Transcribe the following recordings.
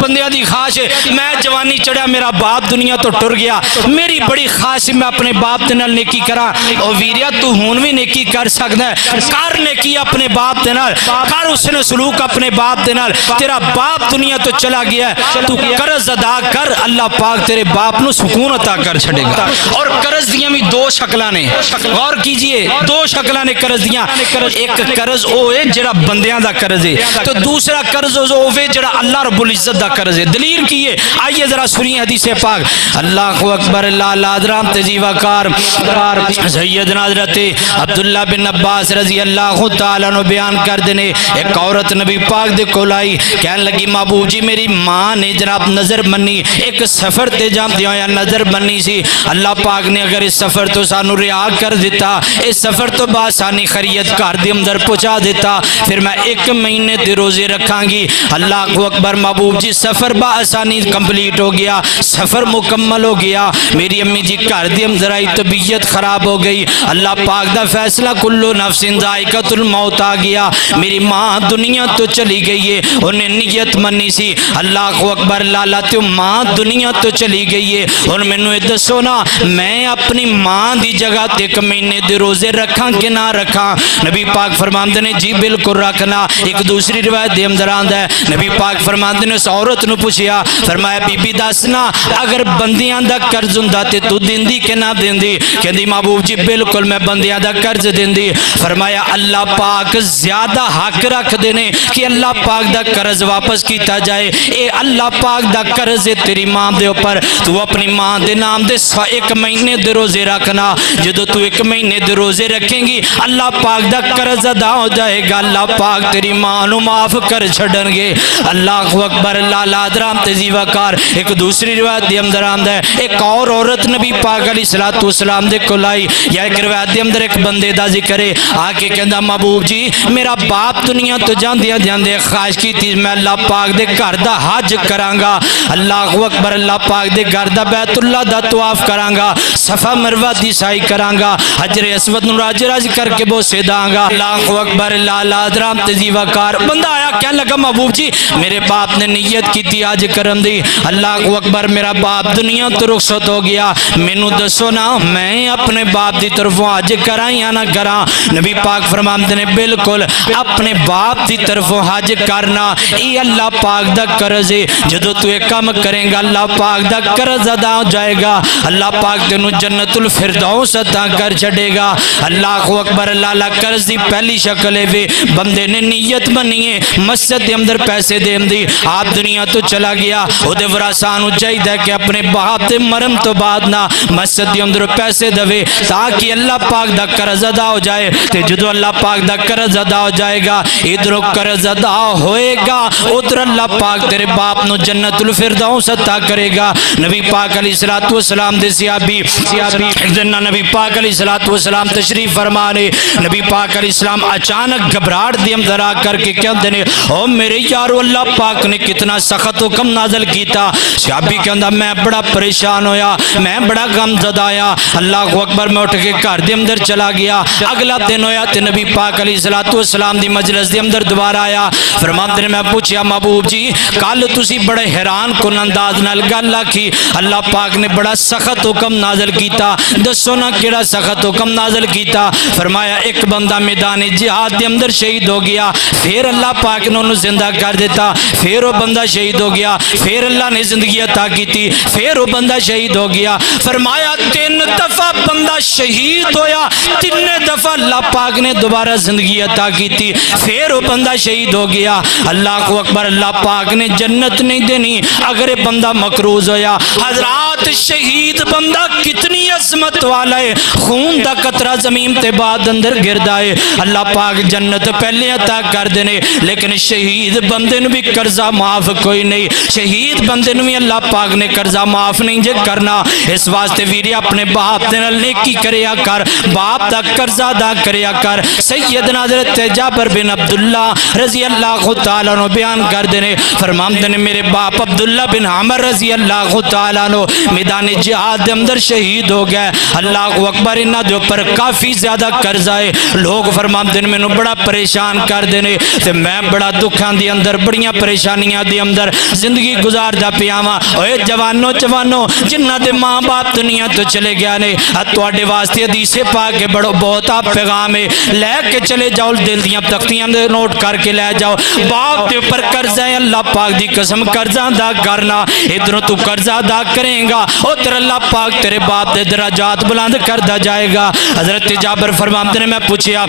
بندیاں دی خواہش ہے میں جوانی چڑھیا میرا باپ دنیا تو ٹر گیا میری بڑی خواہش ہے میں اپنے باپ دے نال نیکی کراں او ویریا تو ہون بھی نیکی کر سکدا ہے کر نیکی اپنے باپ دے نال کر اس نے سلوک اپنے باپ دے نال تیرا باپ دنیا تو چلا گیا ہے تو قرض ادا کر اللہ پاک تیرے باپ نو سکون عطا کر چھڑے گا اور قرض دیاں بھی دو شکلاں نے غور کیجئے دو شکلاں نے قرض دیاں ایک قرض او ہے جڑا بندیاں دا قرض ہے تو دوسرا قرض او ہے جڑا اللہ رب العزت دا قرض ہے دلیل کی ہے آئیے ذرا سنیے حدیث پاک اللہ اکبر اللہ حضرات تجیوہ کار سیدنا حضرت عبداللہ بن عباس رضی اللہ تعالیٰ عنہ بیان کر دینے ایک عورت نبی پاک دے کول آئی کہنے لگی محبوب جی میری ماں نے جناب نظر بنی ایک سفر تے جام دیا یا نظر بنی سی اللہ پاک نے اگر اس سفر تو سانو رعا کر دیتا اس سفر تو بآسانی خرید کر دی اندر پہنچا دیتا پھر میں 1 مہینے دے روزے رکھاں گی اللہ کو اکبر محبوب جی سفر بآسانی کمپلیٹ ہو گیا سفر مکمل ہو گیا میری امی جی کر دی اندر آئی طبیعت خراب ہو گئی اللہ پاک دا فیصلہ کلو نفس ذائقۃ الموت آ گیا میری ماں دنیا تو چلی گئی ہے انہیں نیت منی سی اللہ کو اکبر لالا تو ماں دنیا تو چلی گئی ہے اور میں نے دسو نا میں اپنی ماں دی جگہ 1 مہینے دے روزے رکھاں کہ نہ رکھاں نبی پاک فرماندے نے جی بالکل رکھنا ایک دوسری روایت دے اندر آندا ہے نبی پاک فرماندے نے اس عورت نو پوچھیا فرمایا بی بی دسنا اگر بندیاں دا قرض ہوندا تے تو دیندی کہ نہ دیندی کہندی محبوب جی بالکل میں بندیاں دا قرض دیندی فرمایا اللہ پاک زیادہ حق رکھ دینے کہ اللہ پاک دا قرض واپس کیتا جائے اے اللہ پاک دا قرض ہے تیری ماں دے اوپر تو اپنی ماں دے نام دے 1 مہینے دے روزے رکھنا جدو تو 1 مہینے دے روزے رکھیں گی اللہ پاک دا قرض ادا ہو جائے گا اللہ پاک تیری ماں نو معاف کر چھڑن گے اللہ اکبر اللہ لادرام تزیوہ کار ایک دوسری روایت دے اندر آمدہ ہے ایک اور عورت نبی پاک علیہ السلام دے کلائی یا ایک روایت دے اندر ایک بندے دا ذکر ہے آکے کہندہ محبوب جی میرا باپ دنیا تو جاندے خواہش کی تھی میں اللہ پاک دے گھر دا حج کرانگا اللہ اکبر اللہ پاک دے گھر دا بیت اللہ دا طواف کرانگا صفا مروہ دی سائی کرانگا حجر اسود نو راج راج کر کے بوسے دانگا اللہ اکبر اللہ لادرام تزیوہ کار بندہ آیا کہنے لگا محبوب جی میرے باپ نے نیت کی تھی آج کرن دی اللہ اکبر میرا باپ دنیا تو رخصت ہو گیا مینو دسو نا میں اپنے باپ دی طرفوں حج کرائیں یا نہ کراں نبی پاک فرماندے نے بالکل اپنے باپ دی طرفوں حج کرنا یہ اللہ پاک دا قرض ہے جدو تو ایک کام کریں گا اللہ پاک دا قرض ادا ہو جائے گا اللہ پاک تینوں جنت الفردوس عطا کر چھڑے گا اللہ اکبر اللہ قرض دی پہلی شکل ہے بندے نے نیت بنی ہے مسجد کے اندر پیسے دیں دی آپ دنیا تو چلا گیا او دے ورثانو چاہیے کہ اپنے باپ تے مرم تو بعد نہ مسجد کے اندر پیسے دوے تاکہ اللہ پاک دا قرض ادا ہو جائے تے جدو اللہ پاک دا قرض ادا ہو جائے گا ادھر قرض ادا ہوئے گا ادھر اللہ پاک تیرے باپ نو جنت الفردوس عطا کرے گا نبی پاک علیہ السلام دے صحابی ایک دن نبی پاک علیہ السلام تشریف فرمانے نبی پاک علیہ السلام اچانک گھبراہٹ دی اندر آ کر کے کہتے ہیں او میرے یارو اللہ پاک نے کتنا سخت حکم نازل کیتا صحابی کہندا میں بڑا پریشان ہویا میں بڑا غم زدہ آیا اللہ اکبر میں اٹھ کے گھر دے اندر چلا گیا اگلا دن ہویا تے نبی پاک علیہ السلام دی مجلس دے اندر دوبارہ آیا فرماندے نے میں پوچھیا محبوب جی کل تسی بڑے حیران کن انداز نال گل آکھی اللہ پاک نے بڑا سخت حکم نازل کیتا دسو نا کیڑا سخت حکم نازل کیتا فرمایا ایک بندہ میدان جہاد دے اندر شہید ہو گیا پھر اللہ پاک نے انہوں زندہ کر دیتا پھر وہ بندہ شہید ہو گیا پھر اللہ نے زندگی عطا کی تھی پھر وہ بندہ شہید ہو گیا فرمایا 3 دفعہ بندہ شہید ہویا 3 دفعہ اللہ پاک نے دوبارہ زندگی عطا کی تھی پھر وہ بندہ شہید ہو گیا اللہ کو اکبر اللہ پاک نے جنت نہیں دینی اگر بندہ مقروض ہویا حضرات شہید بندہ کتنی عظمت والا ہے خون دا قطرہ زمین تے بعد اندر گردا ہے اللہ پاک جنت پہلے عطا کر دینے لیکن شہید بندے نے بھی قرضہ معاف کوئی نہیں شہید بندے نے بھی اللہ پاک نے قرضہ معاف نہیں جے کرنا اس واسطے ویری اپنے باپ دے نال نیکی کریا کر باپ دا قرضہ ادا کریا کر سیدنا حضرت جابر بن عبداللہ رضی اللہ تعالیٰ عنہ بیان کر دینے فرماندے نے میرے باپ عبداللہ بن عمر رضی اللہ تعالیٰ عنہ میدان جہاد دے اندر شہید ہو گئے. اللہ اکبر. انہاں دے اوپر کافی زیادہ قرض آئے. لوگ فرماندے نے مینوں بڑا پریشان کر دینے تے میں بڑا دکھاں دے اندر بڑیاں پریشانیاں دے اندر زندگی گزاردا پیا واں. اوے جوانو جنہاں دے ماں باپ دنیا تو چلے گیا نے تواڈے واسطے حدیث پاک کے بڑا بہت پیغام ہے. لے کے چلے جاؤ, دل دیاں تختیاں دے نوٹ کر کے لے جاؤ. باپ دے اوپر قرض ہے, اللہ پاک دی قسم قرضہ ادا کرنا. ادھروں تو قرضہ ادا کریں گا ادھر اللہ پاک تیرے باپ دے درجات بلند کردا جائے گا. حضرت جابر فرماتے نے میں پوچھیا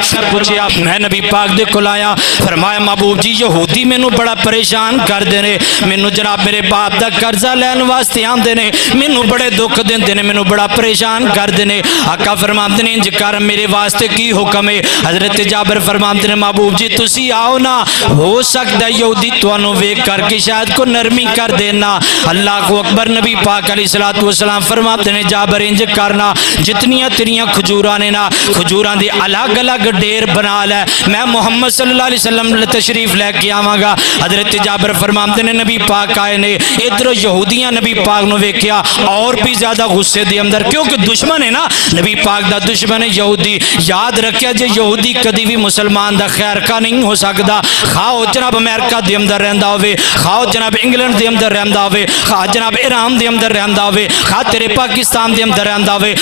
میں نبی پاک دے کول آیا. فرمایا محبوب جی یہودی مینوں بڑا پریشان کر دے نے, مینوں جناب میرے باپ دا قرضہ لین واسطے آندے نے, مینوں بڑے دکھ دیندے نے, مینوں بڑا پریشان کر دے نے. آقا فرماتے نے انج کر میرے واسطے کی حکم ہے. حضرت جابر فرماتے نے محبوب جی تسی آؤ نا, ہو سکتا ہے یہودی تانوں ویکھ کر کے شاید کو نرمی کر دینا. اللہ کو اکبر. نبی پاک علیہ الصلوۃ والسلام فرماتے نے جابر انج کرنا جتنیاں تیریاں کھجوراں نے نا کھجوراں دی الگ الگ ڈیر بنا لے, میں محمد صلی اللہ علیہ وسلم تشریف لے کے آواں گا. حضرت جابر فرماتے نے نبی پاک آئے نے, ادھر یہودیاں نبی پاک نو ویکھیا اور بھی زیادہ غصے دے اندر, کیونکہ دشمن ہے نا نبی پاک دا دشمن ہے یہودی. یاد رکھیا جے یہودی کدی بھی مسلمان دا خیر کا نہیں ہو سکدا, خواہ جناب امریکہ دے اندر رہندا ہوے, خواہ جناب انگلینڈ دے اندر رہندا ہوے, خواہ جناب ایران دے اندر رہندا ہوے, خواہ تیرے پاکستان دے اندر رہندا ہوے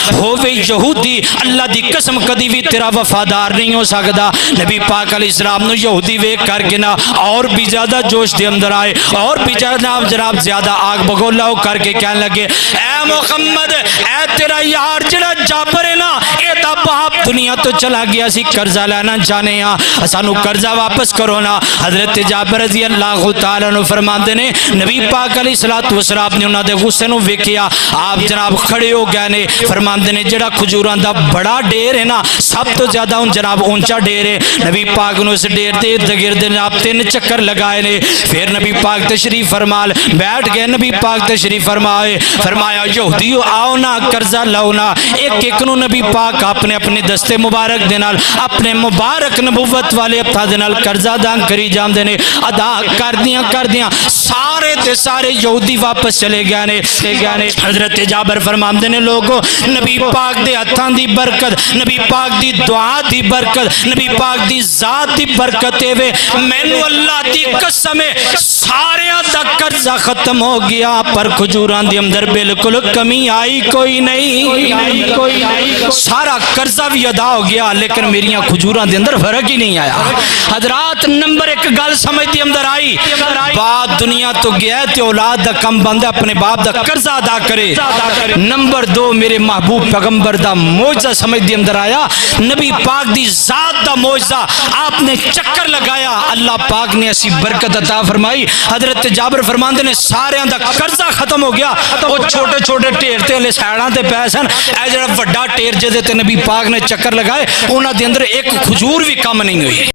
یہودی اللہ دی قسم کدی بھی تیرا وفادار نہیں ہو سکدا. نبی پاک علیہ السلام نو یہودی ویکھ کر کے نا اور بھی زیادہ جوش دے اندر آئے, اور بھی جناب زیادہ آگ بگولا ہو کر کے کہنے لگے اے محمد اے تیرا یار جڑا جابر ہے نا اے دا باپ دنیا تو چلا گیا, سی قرضہ لینا چاہنے ہاں, سانو قرضہ واپس کرو نا. حضرت جابر رضی اللہ تعالی عنہ فرماتے نے نبی پاک علیہ الصلوۃ والسلام نے انہاں دے غصے نو ویکھیا, آپ جناب کھڑے ہو گئے نے. فرماتے نے جڑا کھجوراں دا بڑا ڈیر ہے نا سب تو زیادہ ان جناب اونچا ڈیر ہے, نبی پاک نے اس ڈیر دے ارد گرد جناب 3 چکر لگائے نے. پھر نبی پاک تشریف فرمال بیٹھ گئے. نبی پاک تشریف فرمائے, فرمایا یہودیو آؤ نا قرضہ لاؤ نا. ایک ایک نو نبی پاک اپنے دستے مبارک دے نال اپنے مبارک نبوت والے ہتھاں دے نال قرضہ ادا کری جاندے نے. ادا کر دیاں سارے تے سارے یہودی واپس چلے گئے نے. حضرت جابر فرماندے نے لوگو نبی پاک دے ہتھاں دی برکت, نبی پاک دی دعا دی برکت, نبی پاک دی ذات دی برکت اے مینوں اللہ دی قسم ساریاں دا قرضہ ختم ہو گیا, پر کھجوراں دے اندر بالکل کمی آئی کوئی نہیں. سارا قرضہ بھی ادا ہو گیا لیکن میریاں کھجوراں دے اندر فرق ہی نہیں آیا. حضرات نمبر 1 گل سمجھ دی اندر آئی, باپ دنیا تو گیا تے اولاد دا کم بندہ اپنے باپ دا قرضہ ادا کرے. نمبر 2 میرے محبوب پیغمبر دا معجزہ سمجھ دی اندر آیا, نبی پاک دی ذات دا معجزہ آپ نے چکر لگایا, اللہ پاک نے ایسی برکت عطا فرمائی. حضرت جابر فرماندے نے سارے دا قرضہ ختم ہو گیا. وہ چھوٹے چھوٹے ٹیر تے لے سائڑاں تے پے سن, اے جڑا وڈا ٹیر جے تے نبی پاک نے چکر لگائے انہاں دے اندر ایک کھجور بھی کم نہیں ہوئی.